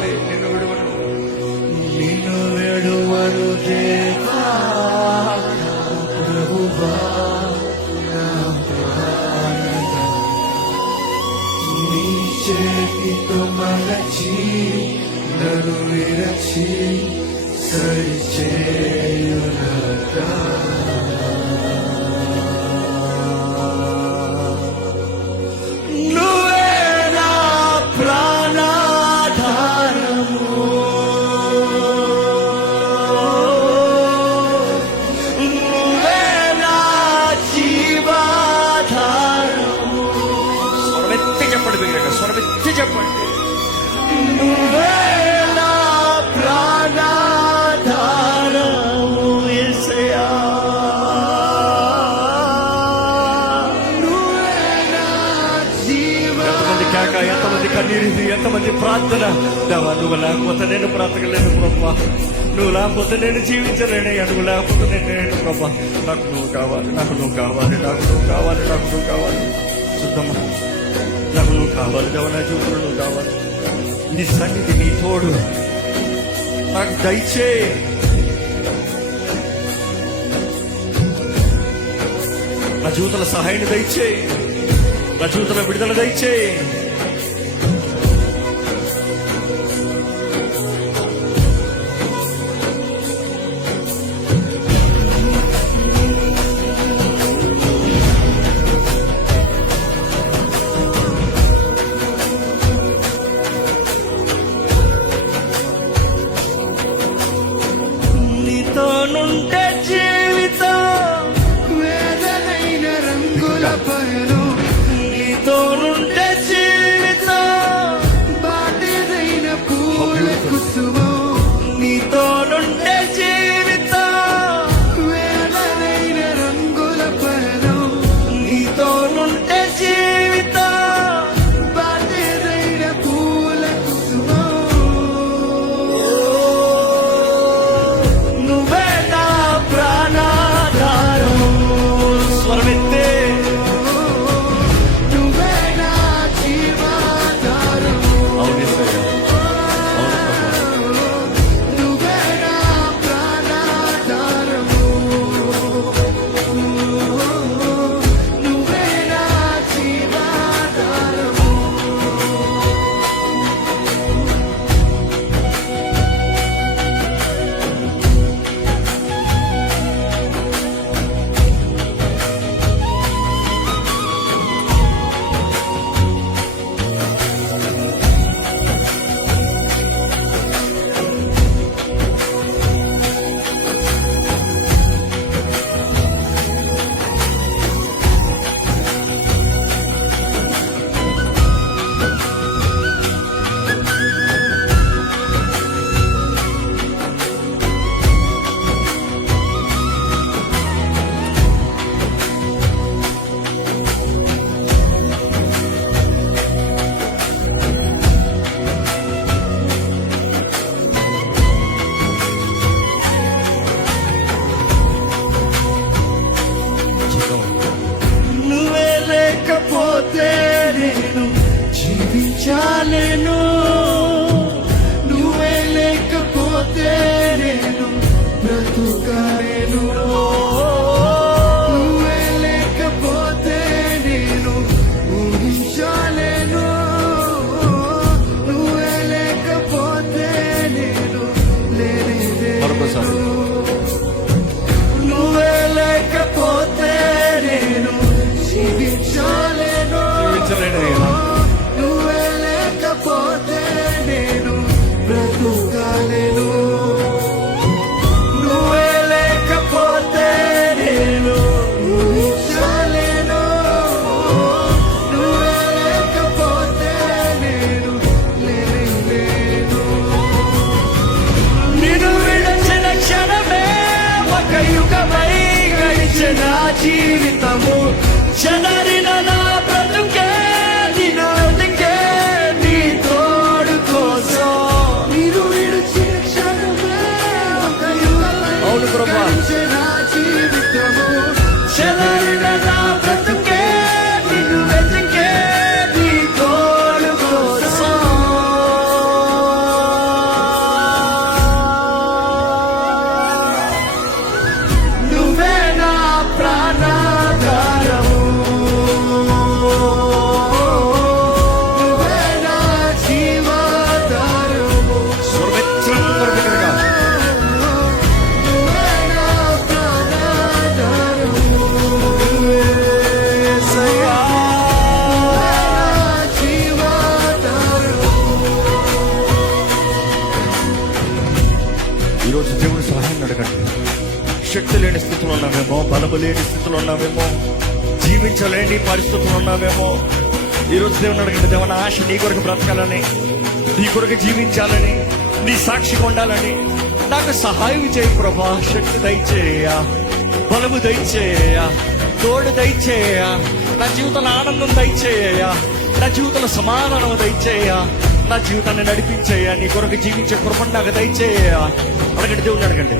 ఒకసారి నిన్ను విడువను దేవా ప్రభువా నా ప్రాణనాథ. నీ చేతితో మలచి నన్ను విరచి సరిచేయునగా. స్వరమెత్తి చెప్పండి. నువ్వే నా ప్రాణాధారము యేసయ్యా, నువ్వే నా జీవన. ఎంతమంది కేక, ఎంతమంది కన్నీరిది, ఎంతమంది ప్రార్థన. దేవా, నువ్వు లేకపోతే నేను బ్రతకలేను ప్రభా, నువ్వు లేకపోతే నేను జీవించలేను, నువ్వు లేకపోతే నేను ప్రభా. నాకు నువ్వు కావాలి, నాకు నువ్వు కావాలి, నాకు నువ్వు కావాలి, నాకు నువ్వు కావాలి. చూద్దామా, నాకు నువ్వు కావాలి దేవా, నా జీవితంలో నువ్వు కావాలి. నీ సన్నిధి, నీ తోడు నాకు దయచేయి. నా జీవితంలో సహాయాన్ని దయచేయి, నా జీవితంలో విడుదల దయచేయి. నుంటే జీవితం వేదనైన రంగుల పయను, నీతో నుంటే జీవితం బాటైన పూల కుసుమం, నీతో నుంటే జీవితం వేదనైన రంగుల పయను, నీతో నుంటే జీవితం బాటైన పూల కుసుమం. నేను జీవించాలేను, నువ్వే లేకపోతే నేను బ్రతుకలేను, నువ్వే లేకపోతే నేను ఊహించాలేను, నువ్వే లేకపోతే నేను లేనేలేను, నువ్వే లేకపోతే నేను జీవించాలేను, నువ్వే లేకపోతే నేను బ్రతుకలేను, నువ్వే లేకపోతే నేను ఊహించలేను, నువ్వే లేకపోతే నేను లేనేలేను. నిన్ను విడచిన క్షణమే ఒక యుగమై గడిచిన జీవితము, చెదరిన నా బ్రతుకే నిన్ను వెతికే నీ తోడు కోసం. నిన్ను విడిచిన క్షణమే ఒక యుగమై గడిచిన జీవితము, చెదరిన నా బ్రతుకే నిన్ను వెతికే నీ తోడు కోసం. లేని స్థితిలో ఉన్నామేమో, బలము లేని స్థితిలో ఉన్నామేమో, జీవించలేని పరిస్థితులు ఉన్నామేమో. ఈరోజు దేవుని అడగండి, దేవన ఆశ నీ కొరకు బ్రతకాలని, నీ కొరకు జీవించాలని, నీ సాక్షిగా ఉండాలని నాకు సహాయం చేయి ప్రభా. శక్తి దయచేయ, బలము దయచేయ, తోడు దయచేయ, నా జీవితంలో ఆనందం దయచేయ, నా జీవితంలో సమాధానం దయచేయ, నా జీవితాన్ని నడిపించేయ, నీ కొరకు జీవించే కృపను నాకు దయచేయ. అడగండి, దేవుని అడగండి.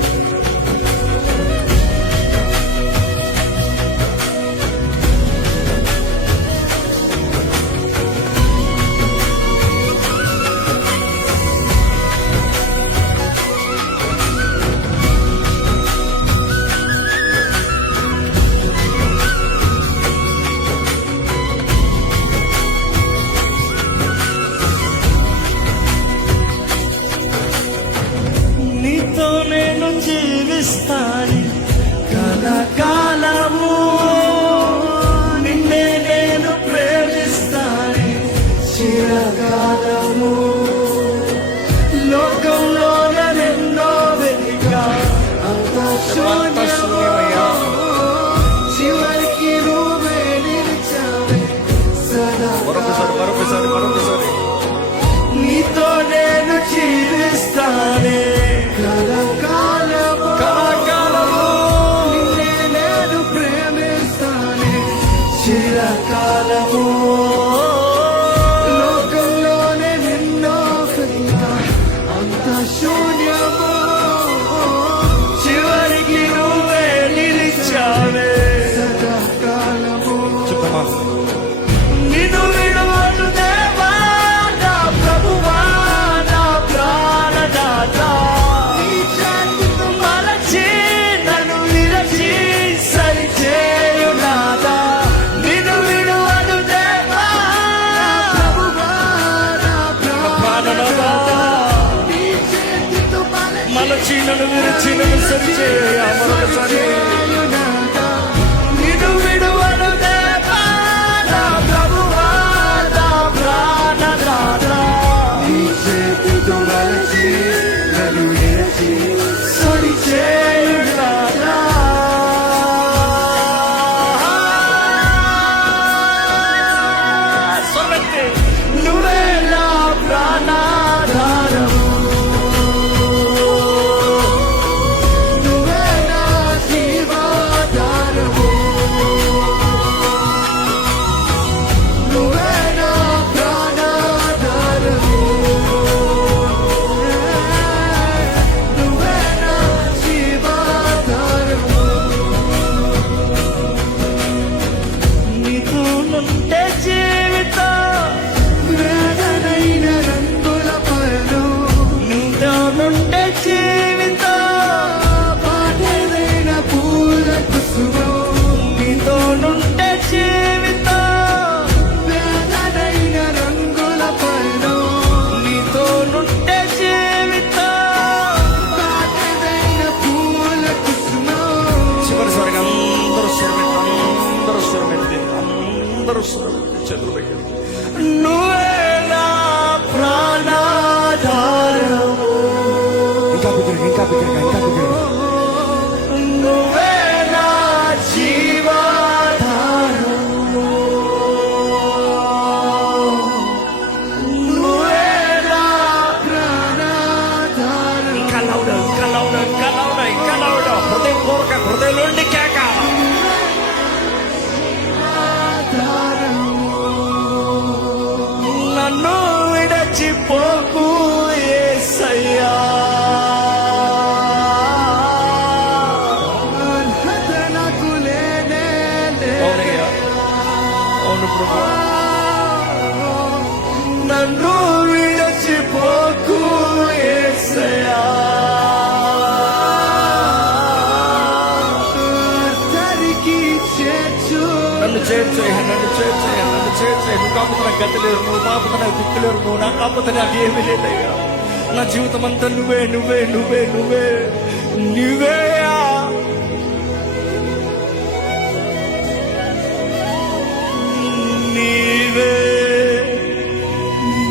జీవిస్తాను కలకాలము, నిన్నే నేను ప్రేమిస్తాను చిరకాలము. లోకంలో ఎన్నో వెతికా, అంత శూన్యమయ్యా, చివరికి నువ్వే నిలిచావే సదా. మరొకసారి నీతో నేను జీవిస్తానే కలకాలము, నిన్నే నేను ప్రేమిస్తానే చిరకాలము. లోకంలోనే నిన్నో వెతికా, అంత శూన్యము, చివరికి నువ్వే నిలిచావే సదాకాలము. నిన్ను విడువను దేవా నా ప్రభువా, నా ప్రాణదాత, నీ చేతితో మలచి నన్ను విరచి సరిచేయునాదా. నిన్ను విడువను దేవా నా ప్రభువా, నా ప్రాణదాత, నీ చేతితో మలచి నన్ను విరచి నన్ను సరిచేయ. మరొకసారి నిన్ను విడువను దేవా నా ప్రభువా, నా ప్రాణదాత, నీ చేతితో మలచి నన్ను విరచి సరిచేయునాదా. స్వరమెత్తి, నువ్వే నా ప్రాణాధారము, నువ్వే నా జీవాధారము, నువ్వే నా ప్రాణాధారము, నువ్వే నా జీవాధారము. నీతో నుండే జీవితం వేదనైన రంగుల పయను, నీతో నుండే జీవితం పాటలైన పూల కుసుమం, నీతో నుండే జీవితం వేదనైన రంగుల పయను, నీతో నుండే జీవితం పాటలైన పూల కుసుమం. చివరిసారిగా అందరూ స్వరమెత్తి, అందరూ స్వరమెత్తి, అందరూ స్వరమెత్తి చదువు. నువ్వే నా ప్రాణాధారము, ఇంకా బిగ్గరగా, నువ్వే నా జీవాధారము, నువ్వే నా ప్రాణాధారము. ఇంకా లౌడ్, హృదయపూర్వక, హృదయంలోండి కేక. నన్ను విడచిపోకు యేసయ్యా, అర్హత నాకు లేనే లేదయ్యా. అవును ప్రభు, నన్ను విడచిపోకు యేసయ్యా, అందరికీ చేర్చు, నన్ను చేర్చేయ, నన్ను చేర్చేయ, నన్ను చేర్చేయ. నువ్వు కాకపోతే నాకు గతి లేదు, నువ్వు కాకపోతే నాకు దిక్కు లేరు, నువ్వు నాకు కాకపోతే నాకు ఏమీ లేదయ్యా. నా జీవితం అంతా నువ్వే నువ్వే నువ్వే నువ్వే నువ్వేయా. నీవే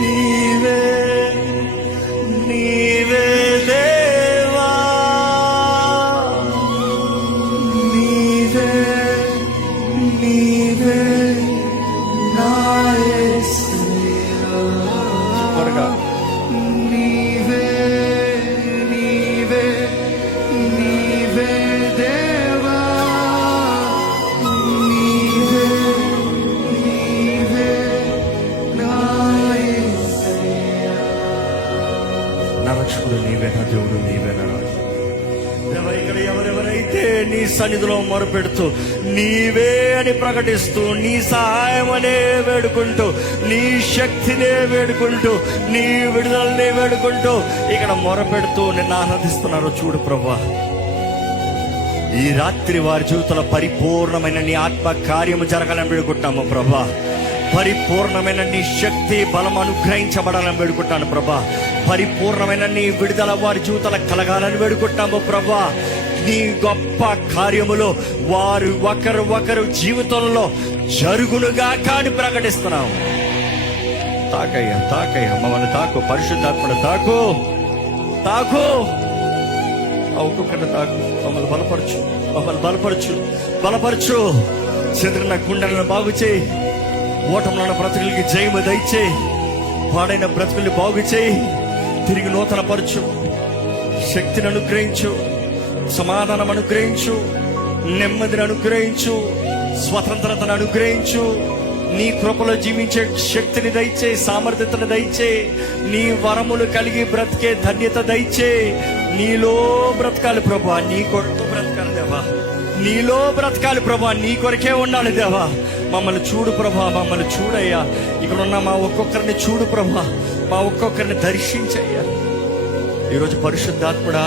నీవే నీవే దేవా, సన్నిధిలో మొరపెడుతూ, నీవే అని ప్రకటిస్తూ, నీ సహాయమనే వేడుకుంటూ, నీ శక్తినే వేడుకుంటూ, నీ విడుదలనే వేడుకుంటూ ఇక్కడ మొరపెడుతూ నిన్ను ఆరాధిస్తున్నారు. చూడు ప్రభువా, ఈ రాత్రి వారి జీవితంలో పరిపూర్ణమైన నీ ఆత్మ కార్యము జరగాలని వేడుకుంటాము ప్రభా. పరిపూర్ణమైన నీ శక్తి బలం అనుగ్రహించబడాలని వేడుకుంటాను ప్రభా. పరిపూర్ణమైన నీ విడుదల వారి జీవితాలకు కలగాలని వేడుకుంటాము ప్రభా. నీ గొప్ప కార్యములో వారు ఒకరు జీవితంలో జరుగునుగా కాని ప్రకటిస్తున్నాము. తాకయ్యా మమ్మల్ని తాకు, పరిశుద్ధాత్మను తాకు ఒక్కొక్కరిని తాకు. మమ్మల్ని బలపరచు. చెదిరిన గుండెలను బాగు చేయి. ఓటంలో బ్రతుకులకి జయము దయచేయి. పాడైన బ్రతుకుల్ని బాగు చేయి. తిరిగి నూతన పరచు. శక్తిని అనుగ్రహించు, సమాధానం అనుగ్రహించు, నెమ్మదిని అనుగ్రహించు, స్వతంత్రతను అనుగ్రహించు. నీ కృపలో జీవించే శక్తిని దయచే, సామర్థ్యతను దయచే. నీ వరములు కలిగి బ్రతికే ధన్యత దయచే. నీలో బ్రతకాలి ప్రభా, నీ కొరకు బ్రతకాలి దేవా. నీలో బ్రతకాలి ప్రభా, నీ కొరకే ఉండాలి దేవా. మమ్మల్ని చూడు ప్రభా, మమ్మల్ని చూడయ్యా. ఇక్కడ ఉన్న మా ఒక్కొక్కరిని చూడు ప్రభా, మా ఒక్కొక్కరిని దర్శించయ్యా. ఈరోజు పరిశుద్ధాత్ముడా,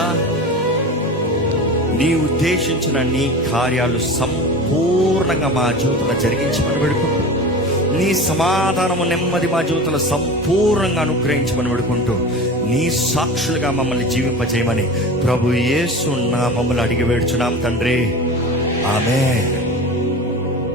నీ ఉద్దేశించిన నీ కార్యాలు సంపూర్ణంగా మా జీవితంలో జరిగించమని వేడుకుంటూ, నీ సమాధానము నెమ్మది మా జీవితంలో సంపూర్ణంగా అనుగ్రహించమని వేడుకుంటూ, నీ సాక్షులుగా మమ్మల్ని జీవింపజేయమని ప్రభు యేసు నామములో అడిగి వేడుచున్నాం తండ్రి. ఆమేన్.